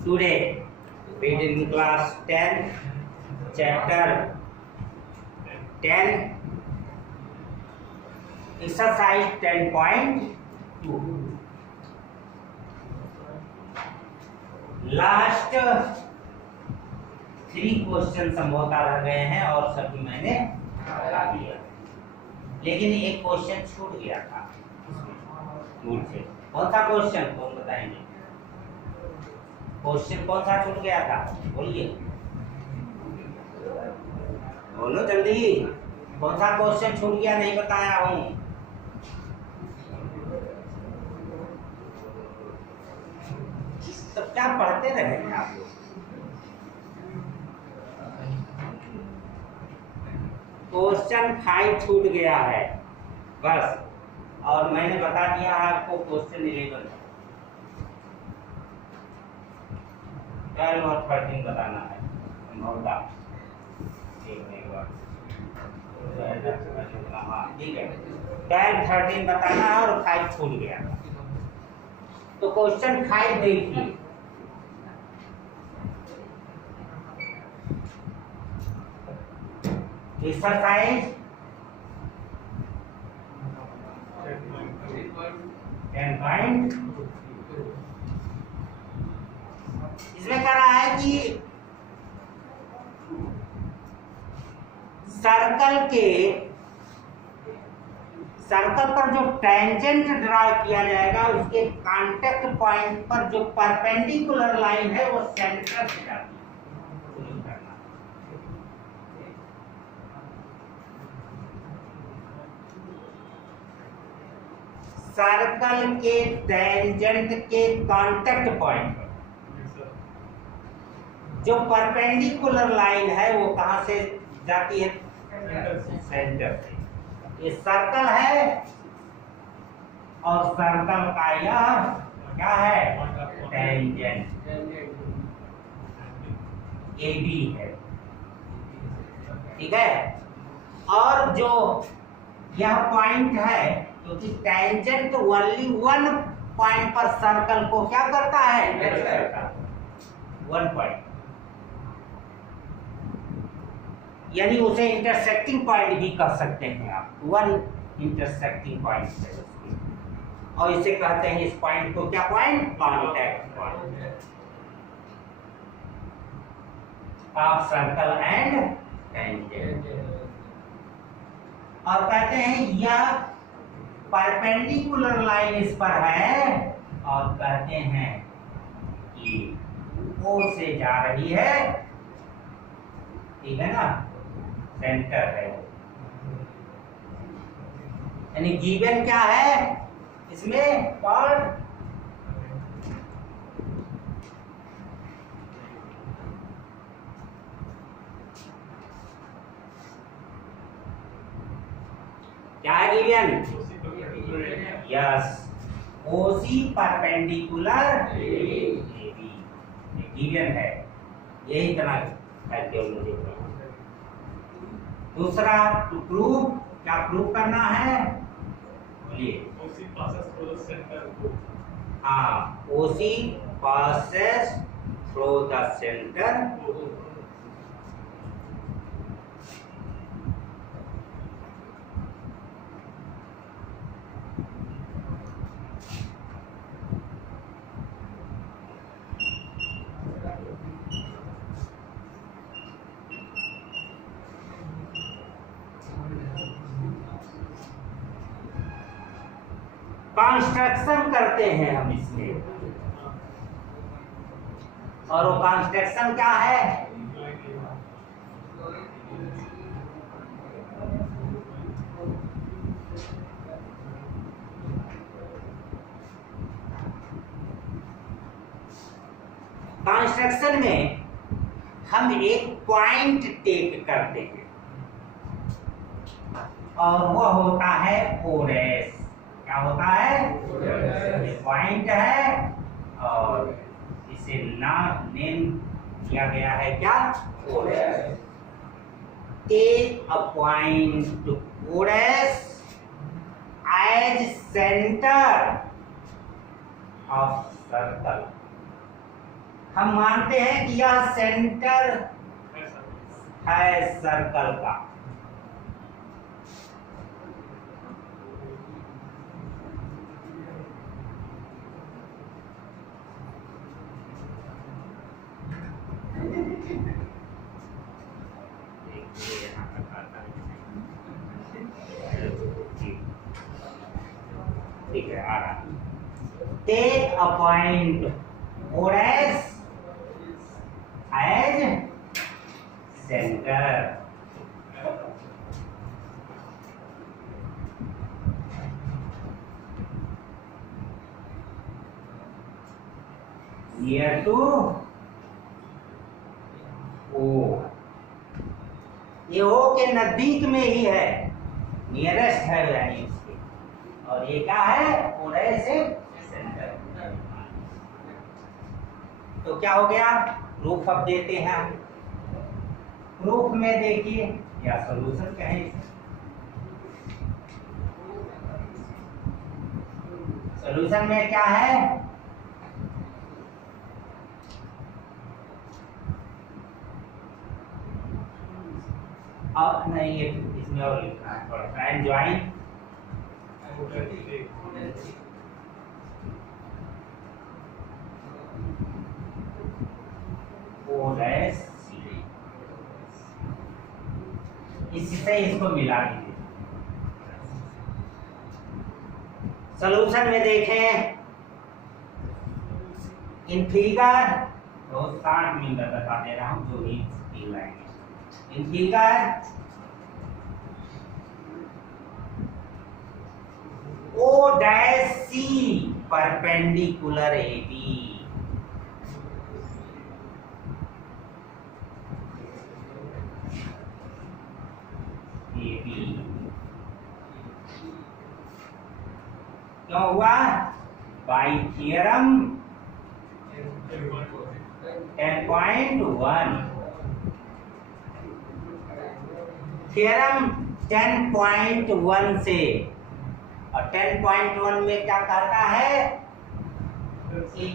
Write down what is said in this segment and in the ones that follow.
Today, reading class 10, chapter 10, exercise 10.2. Last 3 question संभवतः रह गए हैं और सभी मैंने बता दिया, लेकिन एक क्वेश्चन छूट गया था मुझसे। कौन सा क्वेश्चन, कौन बताएंगे? क्वेश्चन कौन सा छूट गया था, बोलिए, बोलो जल्दी। कौन सा क्वेश्चन छूट गया, नहीं बताया हूं? तो क्या पढ़ते रहे आप लोग? क्वेश्चन 5 छूट गया है बस, और मैंने बता दिया है आपको क्वेश्चन 11, 12 और 13 बताना है। ठीक है, 12, 13 बताना है और 5 छूट गया। तो क्वेश्चन 5 देखिए। एक्सरसाइज 10.2 इसमें कह रहा है कि सर्कल पर जो टेंजेंट ड्रा किया जाएगा उसके कांटेक्ट पॉइंट पर जो परपेंडिकुलर लाइन है वो सेंटर से जाती है। सर्कल के टेंजेंट के कांटेक्ट पॉइंट पर जो परपेंडिकुलर लाइन है वो कहां से जाती है? सेंटर से। ये सर्कल है और सर्कल का यह क्या है? टेंजेंट AB है, ठीक है। और जो यह पॉइंट है, क्योंकि टेंजेंट ओनली वन पॉइंट पर सर्कल को क्या करता है? वन पॉइंट, यानी उसे इंटरसेक्टिंग पॉइंट भी कह सकते हैं आप। वन इंटरसेक्टिंग पॉइंट है उसकी, और इसे कहते हैं इस पॉइंट को क्या point? Contact point of circle and tangent. और कहते हैं यह परपेंडिकुलर लाइन इस पर है, और कहते हैं कि O से जा रही है, ठीक है ना, सेंटर है। यानी गिवन क्या है इसमें? पार्ट क्या है given? Yes, OC perpendicular AB given है। यही इतना है केवल मुझे। दूसरा, टू प्रूव, क्या प्रूव करना है? बोलिए। OC passes through the center. हाँ, OC passes through the center. Construction करते हैं हम इसमें, और वो कंस्ट्रक्शन क्या है? कंस्ट्रक्शन में हम एक पॉइंट टेक करते हैं और वो होता है ओरेस। क्या होता है? ये पॉइंट है और इसे नेम दिया गया है क्या? ओरेस। टेक अ पॉइंट ओरेस एज सेंटर of circle हम मानते हैं कि यह सेंटर है सर्कल का। ठीक है, आ रहा। टेक अ पॉइंट और as centre. Near to O, ये ओ के नजदीक में ही है, नियरेस्ट है यानी उसके। और ये क्या है? ओ से सेंटर। तो क्या हो गया? प्रूफ अब देते हैं। प्रूफ में देखिए, या सॉल्यूशन कहें इसे। सॉल्यूशन में क्या है? और नहीं, ये इसमें और लिखना है थोड़ा सा। एंड ज्वाइन ओ डैश सी, इससे इसको मिला दीजिए। सॉल्यूशन में देखें, इन फिगर तो 60 मिनट बता दे रहा हूं जो भी लाएंगे। In figure O dash C perpendicular A B, क्यों हुआ? बाई थियरम 10.1, थियरम 10.1 से। और 10.1 में क्या कहता है कि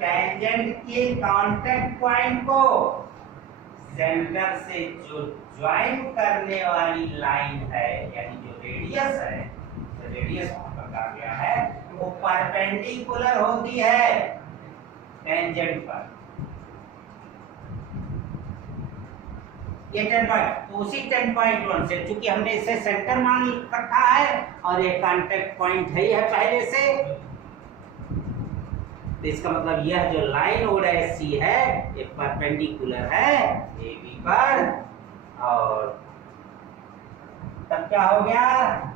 टेंजेंट के कांटेक्ट पॉइंट को सेंटर से जो ज्वाइन करने वाली लाइन है, यानी जो रेडियस है, तो रेडियस कहा गया है, वो परपेंडिकुलर होती है टेंजेंट पर। ये 10 पॉइंट, तो उसी 10.1 से, चूंकि हमने इसे सेंटर मान रखा है और ये कांटेक्ट पॉइंट है पहले से, तो इसका मतलब यह जो लाइन ओ डैश सी है ये परपेंडिकुलर है ए बी पर। और तब क्या हो गया?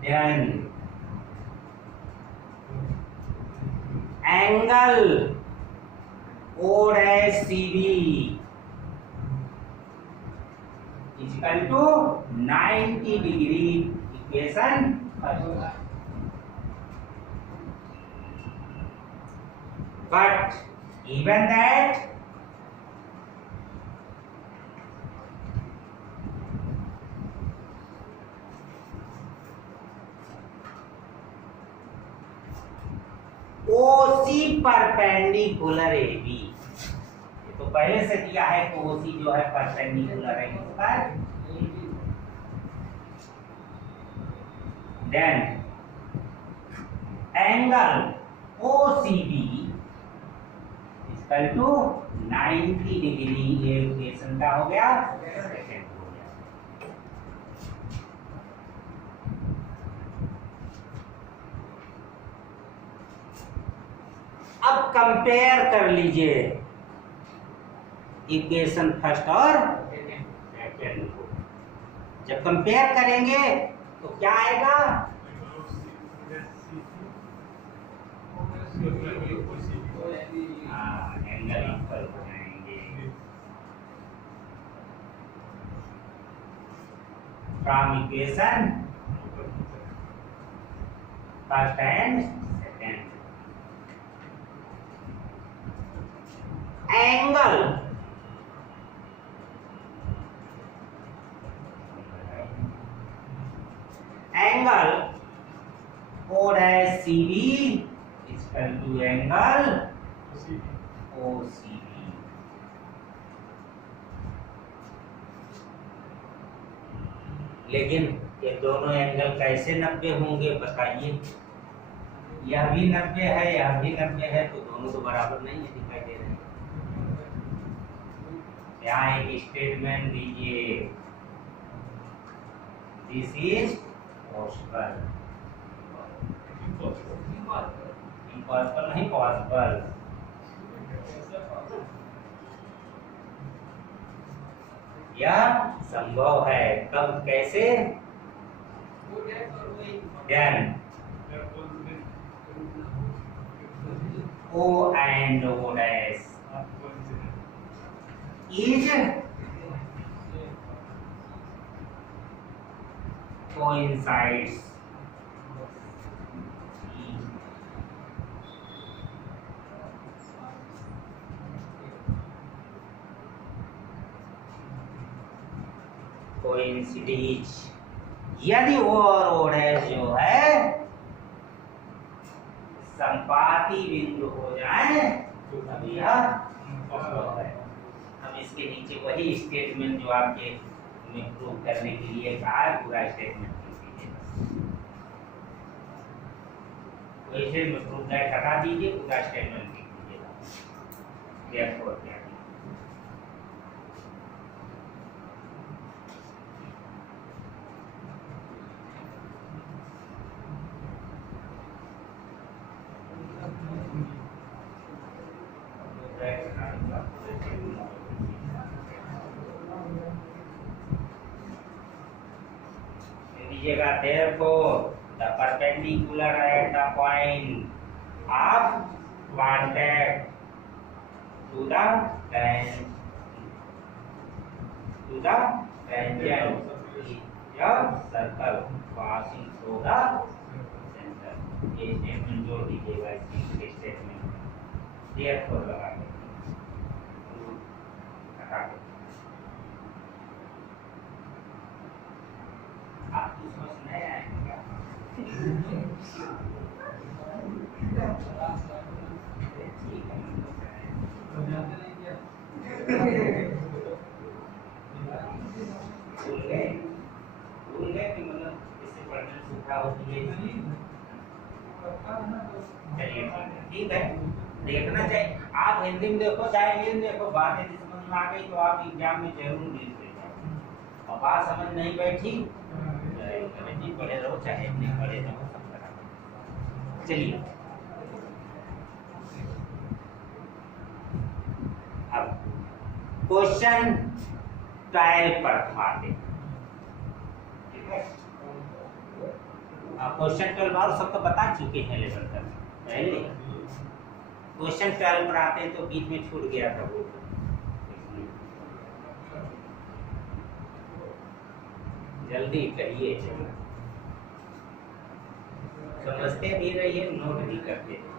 Then angle O dash C B equal to 90 degree. Equation but even that OC perpendicular AB, ये तो पहले से दिया है कि OC जो है परपेंडिकुलर है इस पर। Then angle OCB equal to 90 degree. ये इक्वेशन का हो गया, सेकंड हो गया। अब कंपेयर कर लीजिए इक्वेशन फर्स्ट और सेकंड को। जब कंपेयर करेंगे तो क्या आएगा? एंगल इक्वल हो जाएंगे। From equation first and second, angle O dash C B equal to angle OCB। लेकिन ये दोनों एंगल कैसे 90 होंगे बताइए। यह भी 90 है, यह भी 90 है, तो दोनों तो बराबर नहीं है, दिखाई दे रहे हैं। यहाँ एक स्टेटमेंट दीजिए, दिस इज पॉसिबल। इम्पॉसिबल नहीं, पॉसिबल। यह संभव है। कब, कैसे? Then O and O dash is coincides coincides. यदि O और O डैश जो है संपाती बिंदु हो जाए तब यह संभव है। हम इसके नीचे वही स्टेटमेंट जो आपके में प्रूव करने के लिए कहा है, पूरा स्टेटमेंट लिख दीजिए। वैसे में प्रूफ दैट हटा दीजिए, पूरा स्टेटमेंट लिख दीजिएगा। देयरफॉर क्या लीजिएगा। therefore the perpendicular at the point of contact to the tangent is a circle passing through the center। ये स्टेटमेंट जोड़ दीजिएगा इसकी स्टेटमेंट। therefore लगा के हटा के आप समझ नहीं आएगा। भूल गए कि मतलब इससे पढ़ने सुविधा होती है। चलिए ठीक है, देखना चाहिए। आप हिंदी में देखो चाहे इंग्लिश में देखो, बात यदि समझ में आ गई तो आप एग्जाम में जरूर लिख देगा। और बात समझ नहीं बैठी पढ़े रहो चाहे नहीं पढ़े रहो, सब बराबर। चलिए अब क्वेश्चन 12 पर आते हैं। क्वेश्चन 12 और सब तो बता चुके हैं लेवल तक पहले। क्वेश्चन 12 पर आते हैं तो बीच में छूट गया था वो, जल्दी करिए। समझते भी रहिए, नोट भी करते रहिए।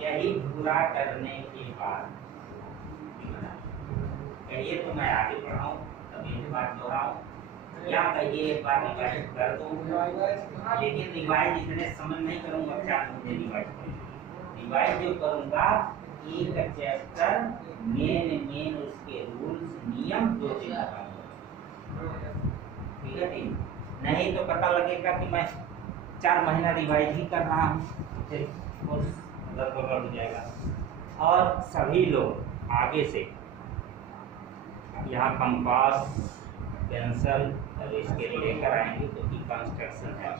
यही पूरा करने के बाद कहिए तो मैं आगे बढ़ाऊं, तभी ये बात दोहराऊं, या कहिए एक बार रिवाइज कर दूं। लेकिन रिवाइज इतने समझ नहीं करूंगा, क्या मुझे रिवाइज जो करूंगा एक चैप्टर मेन उसके रूल्स नियम जो दिखाऊंगा। ठीक है, ठीक नहीं तो पता लगेगा कि मैं 4 महीना रिवाइज ही कर रहा हूँ, फिर कोर्स गड़बड़ हो जाएगा। और सभी लोग आगे से यहाँ कंपास पेंसिल और इसके लेकर आएंगे, क्योंकि कंस्ट्रक्शन है।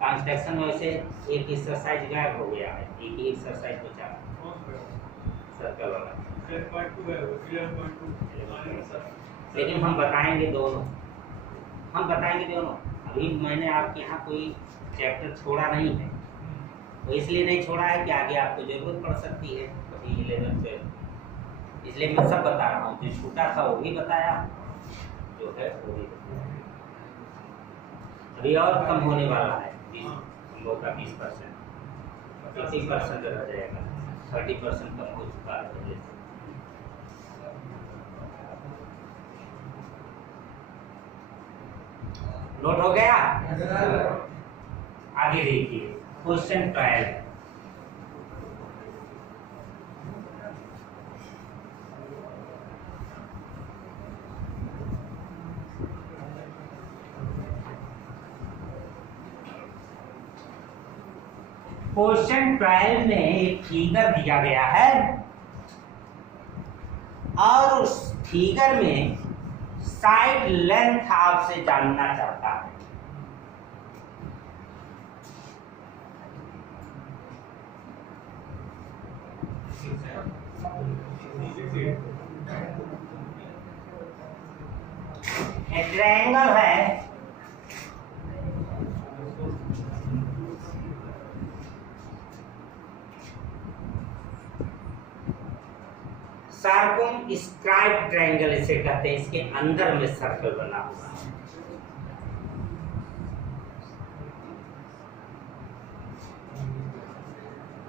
कंस्ट्रक्शन वैसे एक एक्सरसाइज गायब हो गया है, एक ही एक्सरसाइज बचा सर्कल वाला। लेकिन हम बताएंगे दोनों, अभी मैंने आपके यहाँ कोई चैप्टर छोड़ा नहीं है, तो इसलिए नहीं छोड़ा है कि आगे आपको जरूरत पड़ सकती है कभी 11 से, इसलिए मैं सब बता रहा हूँ। जो छूटा था वो भी बताया, जो है वो भी बताया। अभी और कम होने वाला है, हम लोग का 20% 30% रह जाएगा। 30% कम हो चुका है पहले से। नोट हो गया? आगे देखिए क्वेश्चन 12। क्वेश्चन 12 में एक फिगर दिया गया है और उस फिगर में साइड लेंथ आपसे जानना चाहता है। एक ट्रायंगल है, सर्कमस्क्राइब ट्रायंगल इसे कहते हैं। इसके अंदर में सर्कल बना हुआ है।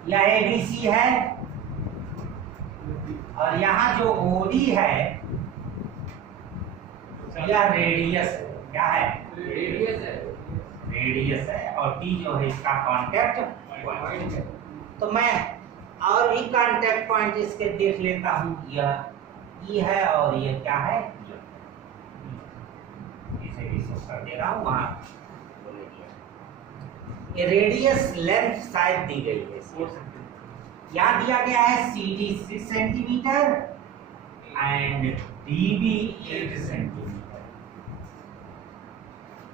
यह एबीसी है और यहाँ जो ओडी है यह रेडियस है। क्या है? रेडियस है और टी जो है इसका कांटेक्ट पॉइंट है। तो मैं और भी कांटेक्ट पॉइंट इसके देख लेता हूं। यह ई है और ये क्या है? इसे भी शो कर दे रहा हूं। वहां बोले दिया ये रेडियस लेंथ शायद दी गई है। यहाँ दिया गया है CD 6 centimetre and DB 8 centimetre.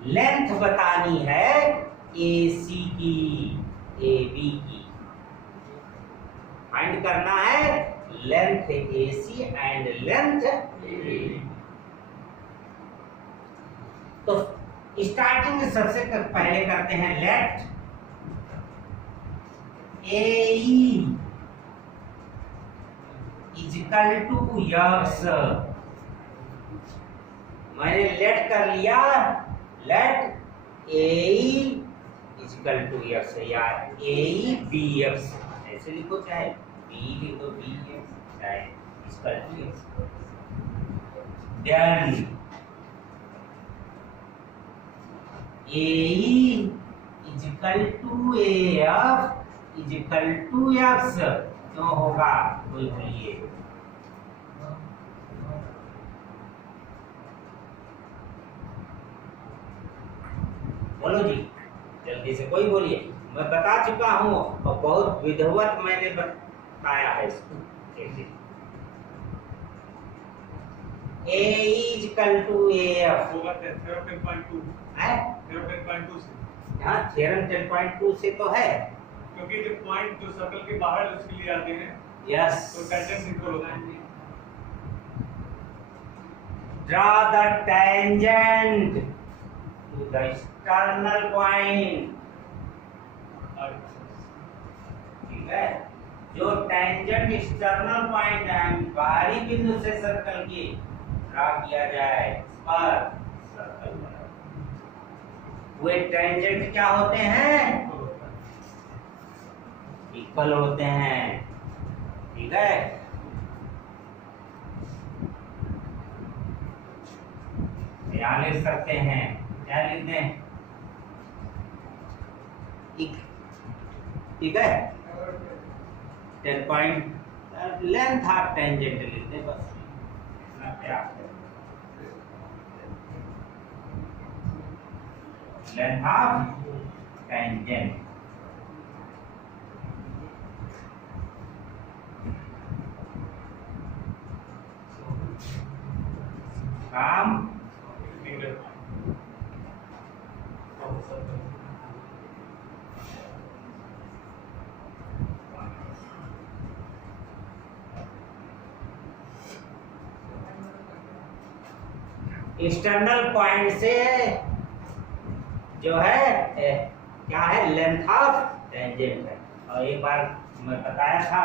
Length बतानी है AC की, AB की फाइंड करना है। Length AC and length AB। तो स्टार्टिंग में सबसे पहले करते हैं let AE equal to x। मैंने लेट कर लिया, let AE equal to x या AE BX ऐसे लिखो, चाहे B लिखो BX, चाहे equal to x। Then AE equal to AF equal to x क्यों होगा? कोई बोलिए। बोलो जी जल्दी से, कोई बोलिए। मैं बता चुका हूं और बहुत विधिवत मैंने बताया है इसको। A इक्वल टू AF होगा 10.2 है। 10.2 से हाँ, थ्योरम 10.2 से तो है, क्योंकि जो पॉइंट जो सर्कल के बाहर उसके लिए आते हैं। यस, तो टेंजेंट इक्वल होता है। Draw the tangent to the external point. ठीक है, जो टेंजेंट एक्सटर्नल पॉइंट है बाहरी बिंदु से सर्कल की ड्रा किया जाए पर सर्कल बना। वे टेंजेंट क्या होते हैं? इक्वल होते हैं। ठीक है, यहाँ लिख सकते हैं, क्या लिख दें? ठीक है, 10 पॉइंट लेंथ ऑफ टेंजेंट लिख दें बस। लेंथ ऑफ टेंजेंट काम एक्सटर्नल पॉइंट से जो है क्या है? लेंथ ऑफ टेंजेंट है। और एक बार मैं बताया था,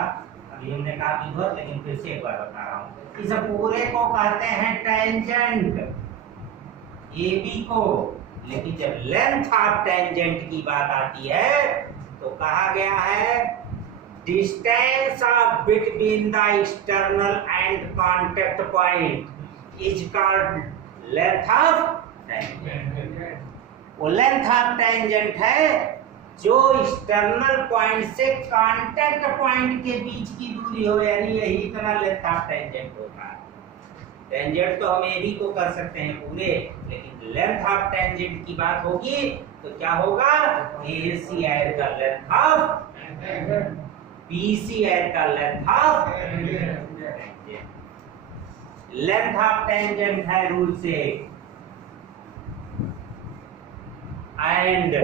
अभी हमने कहा कि बहुत, लेकिन फिर से एक बार बता रहा हूँ। इस पूरे को कहते हैं टेंजेंट AB को। लेकिन जब लेंथ ऑफ टेंजेंट की बात आती है तो कहा गया है distance of between the external and contact point is called length of tangent. वो लेंथ ऑफ टेंजेंट है जो एक्सटर्नल पॉइंट से कांटेक्ट पॉइंट के बीच की दूरी हो, यानी यही इतना लेंथ ऑफ टेंजेंट होता है। टेंजेंट तो हम ए बी को कर सकते हैं पूरे, लेकिन लेंथ ऑफ टेंजेंट की बात होगी तो क्या होगा, ए सी आयर का लेंथ ऑफ बी सी आयर का length of length of tangent है रूल से, and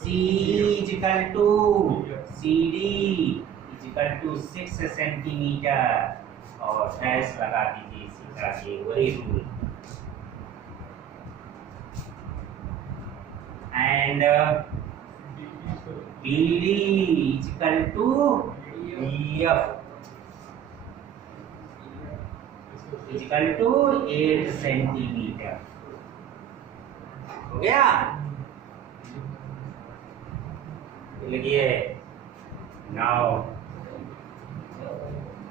C is equal to CD is equal to 6 centimetre और डैश लगा दीजिए इसी तरह से वही rule, and BD is equal to DF is equal to 8 centimetre. हो गया, लिखिए now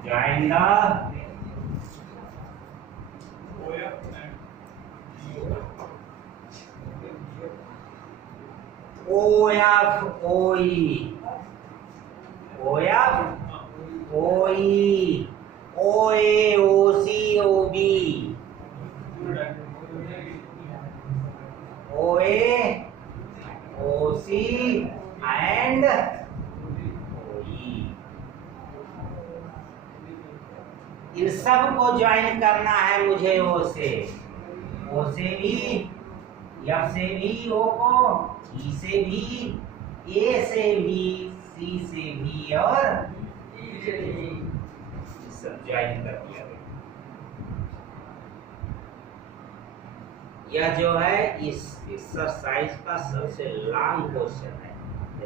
join the OF OE OF OE OA OC OB OA OC and OE, इन सब को ज्वाइन करना है मुझे ओ से भी, एफ से भी ओ को, ई से भी, ए से भी, सी से भी और सब ज्वाइन कर दिया गया। यह जो है इस एक्सरसाइज का सबसे लॉन्ग क्वेश्चन है,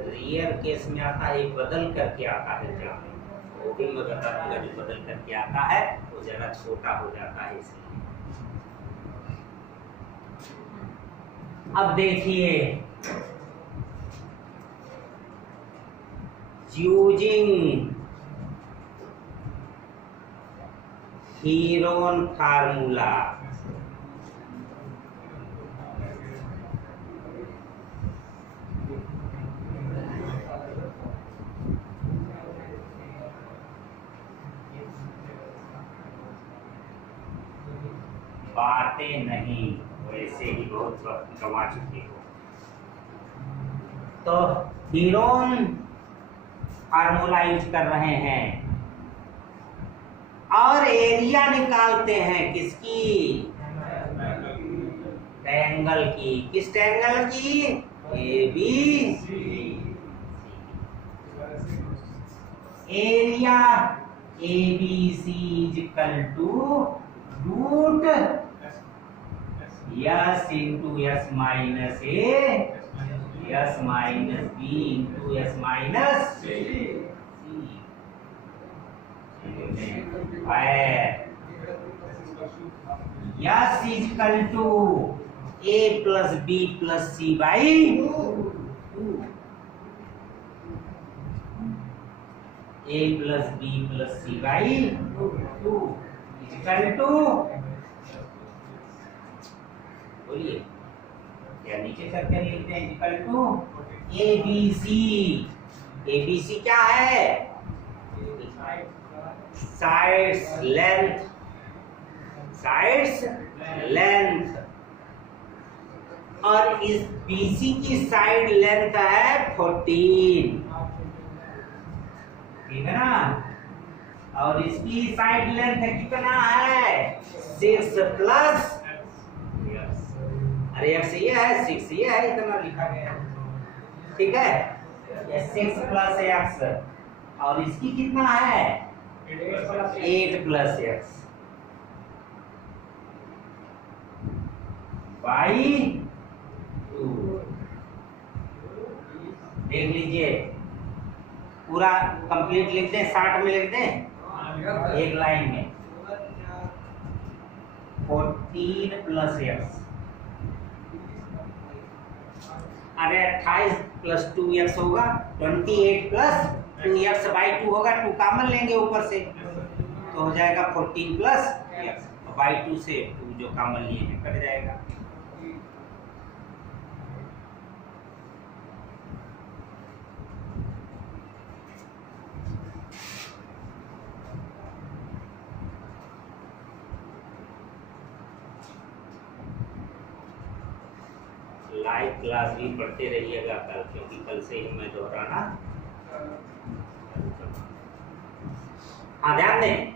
रियल केस में आता है, बदल करके आता है एग्जाम में, वो भी मैं बता दूंगा जो बदल करके आता है वो जरा छोटा हो जाता है इसलिए। अब देखिए, यूजिंग हीरोन फार्मूला, बातें नहीं, वैसे ही बहुत वक्त गंवा चुके हो। तो हीरोन फार्मूला यूज कर रहे हैं और एरिया निकालते हैं किसकी, ट्रायंगल की। किस ट्रायंगल की, A B C. Area A B C is equal to root S into S minus A S minus B into S minus C. S is equal to A plus B plus C by A plus B plus C by 2 equal to, बोलिए क्या नीचे करके लिखते हैं, equal to A B C. A B C क्या है, sides length, sides length, और इस बीसी की साइड लेंथ है 14, ठीक है ना, और इसकी साइड लेंथ कितना है 6 प्लस, अरे एक्स ये है 6 ये है, इतना लिखा गया, ठीक है, ये 6 प्लस एक्स, और इसकी कितना है 8 प्लस एक्स बाई 2। देख लीजिए पूरा कंप्लीट लिख दें, 60 में लिख दें एक लाइन में, 14 प्लस एक्स अरे 28 प्लस 2x होगा 28 प्लस 2x बाई 2 होगा, 2 कॉमन लेंगे ऊपर से तो हो जाएगा 14 प्लस x बाई 2 से 2 जो कॉमन लिए हैं कट जाएगा। लाइव क्लास भी पढ़ते रहिएगा कल, क्योंकि कल से ही मैं दोहराना। हाँ ध्यान दें,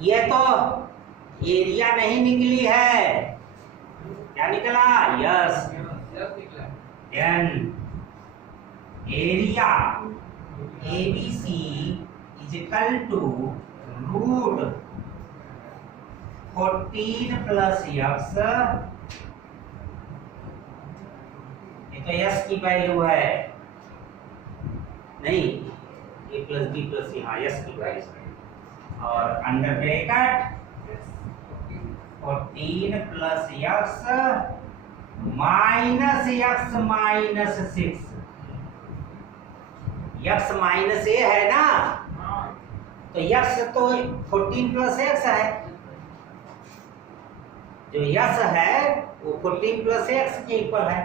ये तो एरिया नहीं निकली है, क्या निकला? S then area ABC is equal to root 14 plus x, तो यस की वैल्यू है नहीं, ए प्लस बी प्लस यहाँ यस की वैल्यू है, और under bracket 14 plus x minus x minus 6, x minus a है ना, तो एक्स तो 14 प्लस एक्स है, जो यस है वो 14 प्लस एक्स के इक्वल है,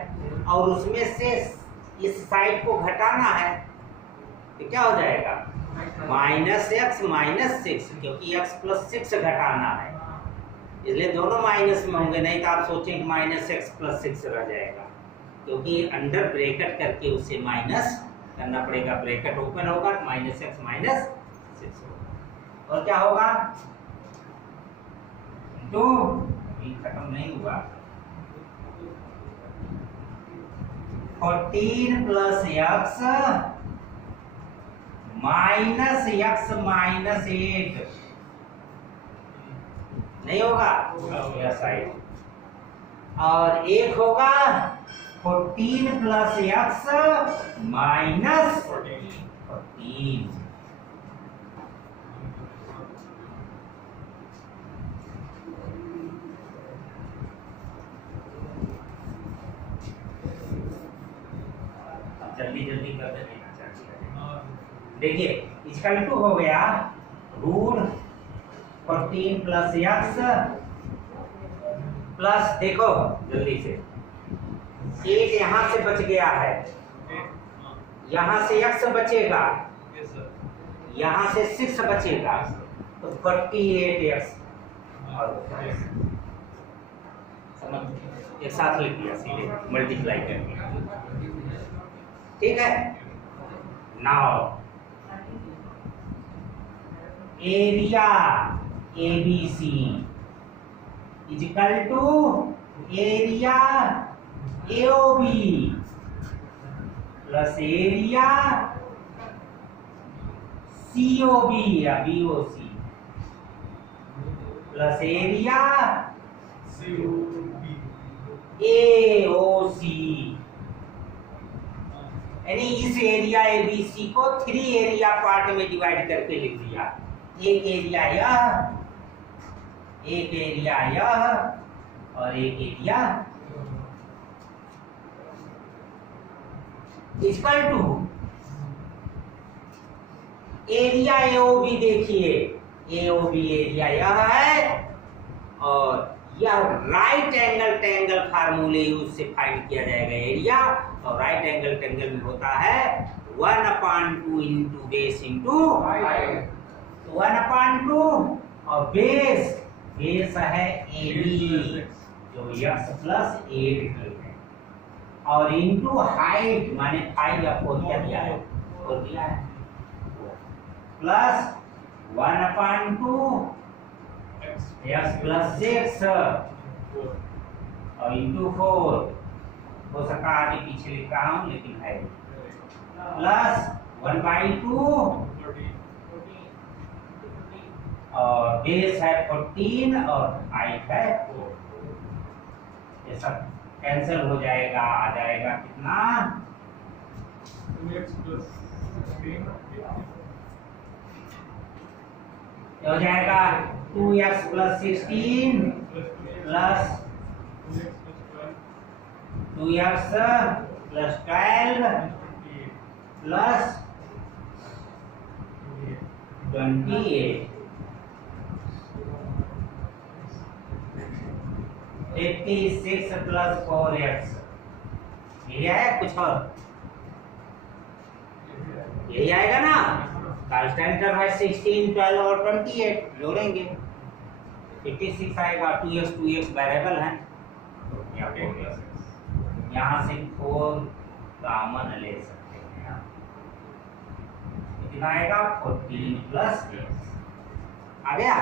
और उसमें से इस साइड को घटाना है तो क्या हो जाएगा? माइनस एक्स माइनस 6, क्योंकि एक्स प्लस 6 घटाना है इसलिए दोनों माइनस में होंगे, नहीं तो आप सोचें माइनस एक्स प्लस 6 रह जाएगा, क्योंकि अंडर ब्रैकेट करके उसे माइनस करना पड़ेगा, ब्रैकेट ओपन होगा माइनस एक्स माइनस 6 होगा, और क्या होगा? तो खत्म नहीं हुआ, 14 plus x minus x minus 8 नहीं होगा यह साइड, और एक होगा 14 प्लस एक्स माइनस 14। जल्दी जल्दी कर देना चाहिए। देखिए इसका टू हो गया रूट 14 प्लस एक्स प्लस, देखो जल्दी से 8 यहाँ से बच गया है, यहाँ से x बचेगा, यहाँ से 6 बचेगा, तो 48x, और समझ एक साथ लिख दिया सीधे मल्टीप्लाई करके, ठीक है। Now area ABC is equal to area AOB plus area COB या BOC प्लस एरिया AOC, यानी इस एरिया ABC को 3 एरिया पार्ट में डिवाइड करके लिख दिया, एक एरिया यह, एक एरिया यह, और एक area equal to area AOB। देखिए AOB एरिया यह है, और यह राइट एंगल ट्रायंगल फार्मूले यूज से फाइंड किया जाएगा एरिया, और राइट एंगल ट्रायंगल में होता है 1/2 इंटू बेस इंटू 1/2, और बेस है AB जो x प्लस 8 की है, और इंटू हाइट माने 5 या 4 क्या दिया है, 4 दिया है, प्लस 1/2 x प्लस 6 और इंटू 4, हो सका आगे पीछे लिख रहा हूं लेकिन है, प्लस 1/2 और बेस है 14 और हाइट है 4, ये सब कैंसिल हो जाएगा, आ जाएगा कितना 2x प्लस 16 हो जाएगा 2x plus 16 plus 2x plus 12 plus 28 56 plus 4x। यही आया कुछ और? यही आएगा ना। कांस्टेंट टर्म है 16, 12 और 28 जोड़ेंगे 56 आएगा। 2x वेरिएबल है, यहाँ से 4 कॉमन ले सकते हैं आप। कितना आएगा? 14 प्लस x आ गया।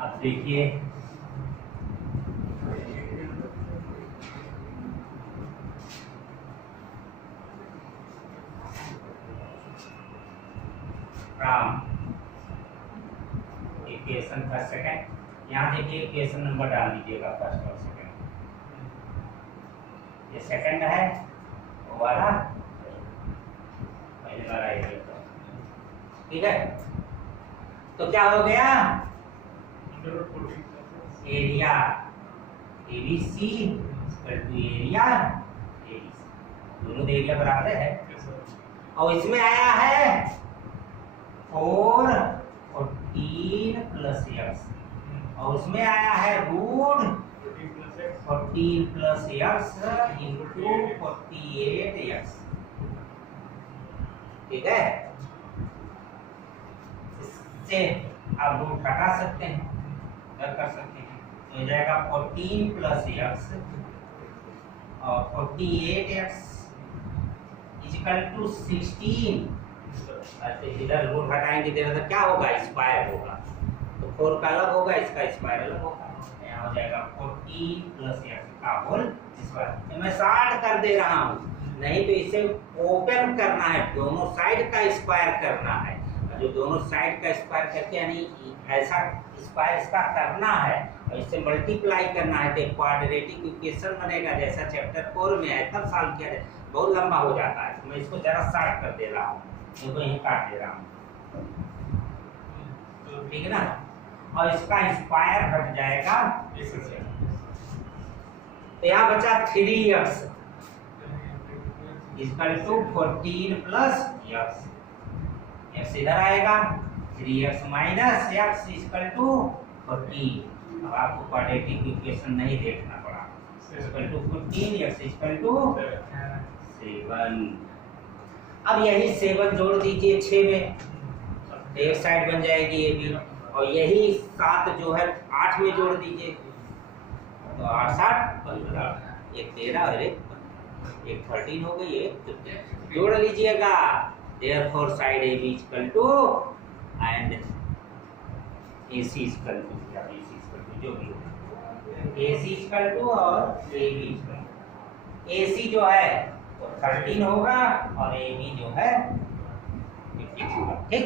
अब देखिए इक्वेशन का सेकंड, यहाँ देखिए इक्वेशन नंबर डाल दीजिएगा फर्स्ट और सेकंड। ये सेकंड है वो वाला पहले वाला ये, ठीक है। तो क्या हो गया? एरिया ABC एरिया ABC, दोनों एरिया बराबर है। और इसमें आया है 4 14 प्लस x, और उसमें आया है root 14 plus x into 48x, ठीक है। इससे आप रूट हटा सकते हैं, कर सकते हैं, तो हो जाएगा 14 प्लस x और 48x इक्वल टू 16। इधर रूट हटाएंगे तो क्या होगा? स्क्वायर होगा, तो 4 का अलग होगा, इसका स्क्वायर अलग होगा। यहाँ हो जाएगा 14 प्लस x का होल स्क्वायर। मैं 60 कर दे रहा हूँ, नहीं तो इसे ओपन करना है, दोनों साइड का स्क्वायर करना है। जो दोनों साइड का स्क्वायर करके यानी ऐसा स्क्वायर इसका करना है और इससे मल्टीप्लाई करना है तो क्वाड्रेटिक इक्वेशन बनेगा, जैसा चैप्टर 4 में है। तब सॉल्व किया जाए, बहुत लंबा हो जाता है, तो मैं इसको जरा शॉर्ट कर दे रहा हूँ, इनको यहीं काट दे रहा हूँ, ठीक है ना। और इसका स्क्वायर हट जाएगा, तो यहाँ बचा 3x equal to 14 plus x, x इधर आएगा 3x minus x equal to 14। अब आपको क्वाड्रेटिक इक्वेशन नहीं देखना पड़ा, equal to 14 x equal to 7। अब यही 7 जोड़ दीजिए 6 में, एक साइड बन जाएगी ये भी, और यही 7 जो है 8 में जोड़ दीजिए, तो 8 7 15, एक 13 और एक 13 हो गई, एक जोड़ लीजिएगा। Therefore side AB is equal to and AC is equal to, या AC is equal to जो भी हो, AC is equal to और AB is equal to, AC जो है वो 13 होगा और AB जो है 52 होगा, ठीक।